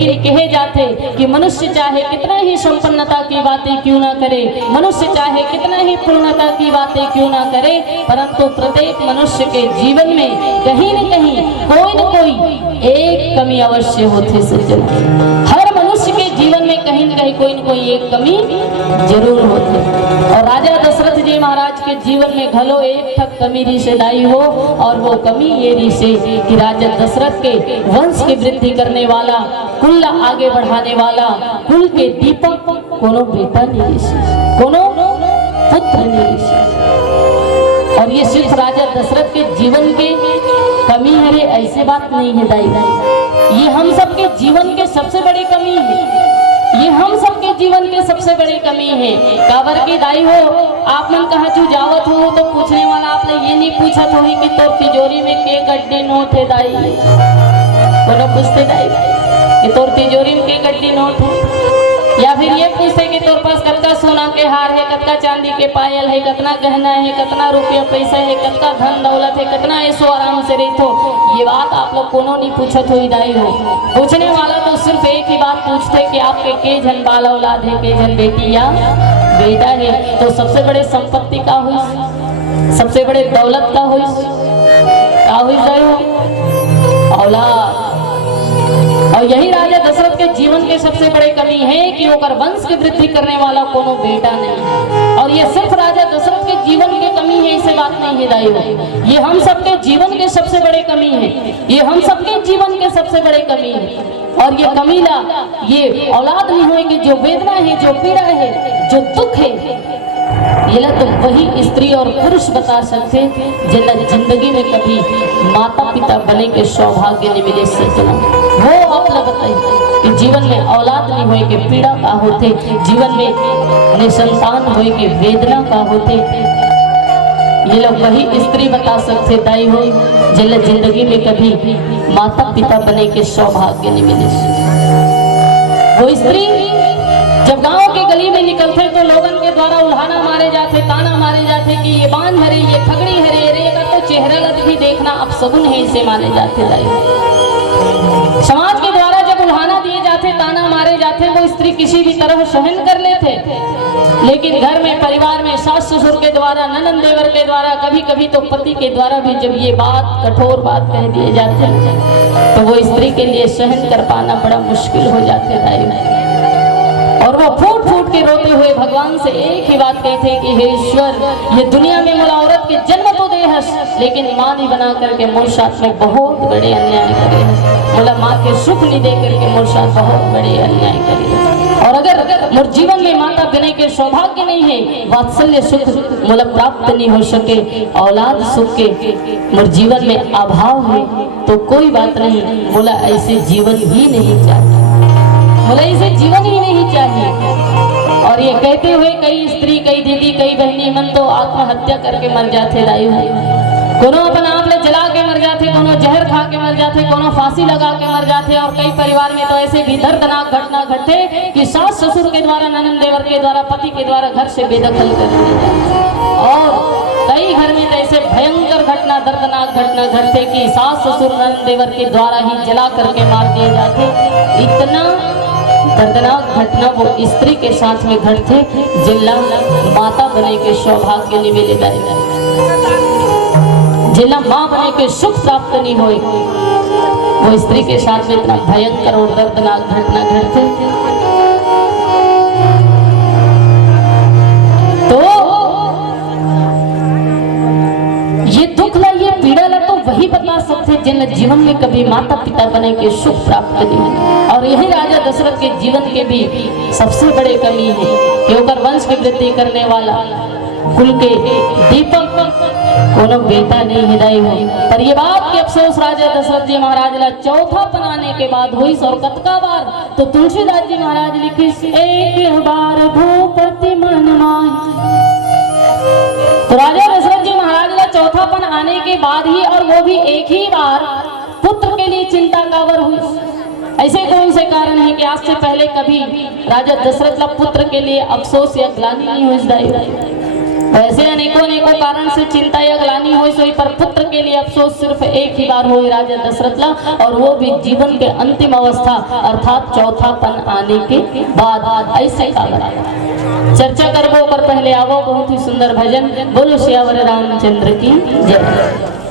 लेकिन कहे जाते कि मनुष्य चाहे कितना ही संपन्नता की बातें क्यों ना करे, मनुष्य चाहे कितना ही पूर्णता की बातें क्यों ना करे, परंतु प्रत्येक मनुष्य के जीवन में कहीं न कहीं कोई न कोई एक कमी अवश्य होती सज्जन। हर मनुष्य के जीवन में कहीं न कहीं कोई न कोई एक कमी जरूर होती। और राजा दशरथ जी महाराज के जीवन में घलो एक ठक कमी रिश्तेदारी हो, और वो कमी ये रिश्ते कि राजा दशरथ के वंश की वृद्धि करने वाला, कुल आगे बढ़ाने वाला, कुल के दीपक कोनो बेटा नहीं रिश्ते, कोनो पुत्र नहीं रिश्ते। और ये सिर्फ राजा दशरथ के जीवन के कमी है, ये ऐसी बात नहीं है दाई, ये हम सबके जीवन के सबसे बड़ी कमी है, ये हम सबके जीवन के सबसे बड़ी कमी है। काबर की दाई हो, आप मन कहा चू जावत हो तो पूछने वाला आपने ये नहीं पूछा थोड़ी कि तोर तिजोरी में के गड्ढे नोट है दाई, बोलो पूछते दाई कि तोर तिजोरी में के गड्ढे नोट है, या फिर ये पूछते कि तोर पास कतका सोना के हार है, कतका चांदी के पायल है, कितना गहना है, कितना रुपया पैसा है, कितना धन दौलत है, कितना ऐसो आराम से रहते हो। ये बात आप लोग कोनो नहीं पूछत हो दाई हो। पूछने वाला तो सिर्फ एक ही बात पूछते कि आपके के जन बाल औलाद है, के जन बेटी या बेटा है। तो सबसे बड़े संपत्ति का हुई, सबसे बड़े दौलत का हुई जाए हो औलाद। और यही राजा दशरथ के जीवन के सबसे बड़े कमी है कि ओकर वंश की वृद्धि करने वाला कोनो बेटा नहीं। और ये सिर्फ राजा दशरथ के जीवन की कमी है, इसे बात नहीं है दाई हो, ये हम सबके जीवन के सबसे बड़े कमी है, ये हम सबके जीवन के सबसे बड़े कमी है। और ये कमीला, ये औलाद नहीं होए कि जो वेदना है, जो पीड़ा है, जो दुख है, ये तो वही स्त्री और पुरुष बता सकते जिन्हें जिंदगी में कभी माता पिता बने के सौभाग्य नहीं मिले सजना। वो आप लोग बताइए कि जीवन में औलाद नहीं होए के पीड़ा का होते, जीवन में निसंतान होए के वेदना का होते, ये लोग वही स्त्री बता सकते दाई हो जिन्हें जिंदगी में कभी माता पिता बने के सौभाग्य नहीं मिले। वो स्त्री जब गांव के गली में निकलते तो लोगन के द्वारा उल्हाना मारे जाते, ताना मारे जाते कि ये बांझ हरे, ये ठगड़ी हरे, रे का तो चेहरा लग भी देखना अब सगुन है, इसे माने जाते दाई। समाज के द्वारा जब उल्हाना दिए जाते, ताना मारे जाते, वो स्त्री किसी भी तरह सहन कर लेते, लेकिन घर में परिवार में सास ससुर के द्वारा, ननद देवर के द्वारा, कभी कभी तो पति के द्वारा भी जब ये बात कठोर बात कह दिए जाते तो वो स्त्री के लिए सहन कर पाना बड़ा मुश्किल हो जाते दाई। और वो फूट फूट के रोते हुए भगवान से एक ही बात कहते कि हे ईश्वर, ये दुनिया में मोला औरत के जन्म तो दे हस, लेकिन माँ नहीं बना करके मोर साथ में बहुत बड़े अन्याय करे हस, मोला माँ के सुख नहीं दे करके मोर साथ बहुत बड़े अन्याय करे। और अगर मोर जीवन में माता बने के सौभाग्य नहीं है, वात्सल्य सुख मोला प्राप्त नहीं हो सके, औलाद सुख के मोर जीवन में अभाव है, तो कोई बात नहीं, मोला ऐसे जीवन ही नहीं चाहिए, मोला इसे जीवन ही नहीं चाहिए। और ये कहते हुए कई स्त्री, कई दीदी, कई बहनी मन तो आत्महत्या करके मर जाते दाई हो। कोनो अपना आप ले जला के मर जाते, कोनो जहर खा के मर जाते, कोनो फांसी लगा के मर जाते। और कई परिवार में तो ऐसे भी दर्दनाक घटना घटते कि सास ससुर के द्वारा, ननद देवर के द्वारा, पति के द्वारा घर से बेदखल कर दिए जाते। और कई घर में तो ऐसे भयंकर घटना, दर्दनाक घटना घटते कि सास ससुर ननद देवर के द्वारा ही जला करके मार दिए जाते। इतना दर्दनाक घटना वो स्त्री के साथ में घटते जिला माता बने के सौभाग्य नहीं मिले दाई, जिला माँ बने के सुख प्राप्त नहीं हुए, वो स्त्री के साथ में इतना भयंकर और दर्दनाक घटना घटते। तो ये दुख ला, ये पीड़ा ला तो वही बता सकते जिन जीवन में कभी माता पिता बने के सुख प्राप्त नहीं हुए। और यही राजा दशरथ के जीवन के भी सबसे बड़े कमी है कि ओकर वंश की वृद्धि करने वाला, कुल के दीपक कोनो बेटा नहीं हिदाई हो। पर ये बात के अफसोस राजा दशरथ जी महाराज ला चौथा बनाने के बाद हुई। और कतका बार तो तुलसीदास जी महाराज लिखिस, एक बार भूपति मन माही। तो राजा दशरथ जी महाराज ला चौथापन आने के बाद ही, और वो भी एक ही बार, पुत्र के लिए चिंता कावर हुई। ऐसे कौन से कारण है कि आज से पहले कभी राजा दशरथ ला पुत्र के लिए अफसोस या ग्लानि नहीं हुई दाई? ऐसे अनेकों अनेकों कारण से चिंता या ग्लानि हो सोई, पर पुत्र के लिए अफसोस सिर्फ एक ही बार हो राजा दशरथ ला, और वो भी जीवन के अंतिम अवस्था अर्थात चौथापन आने के बाद। ऐसे का चर्चा करबो पर पहले आवो बहुत ही सुंदर भजन। बोलो सियावर रामचंद्र की जय।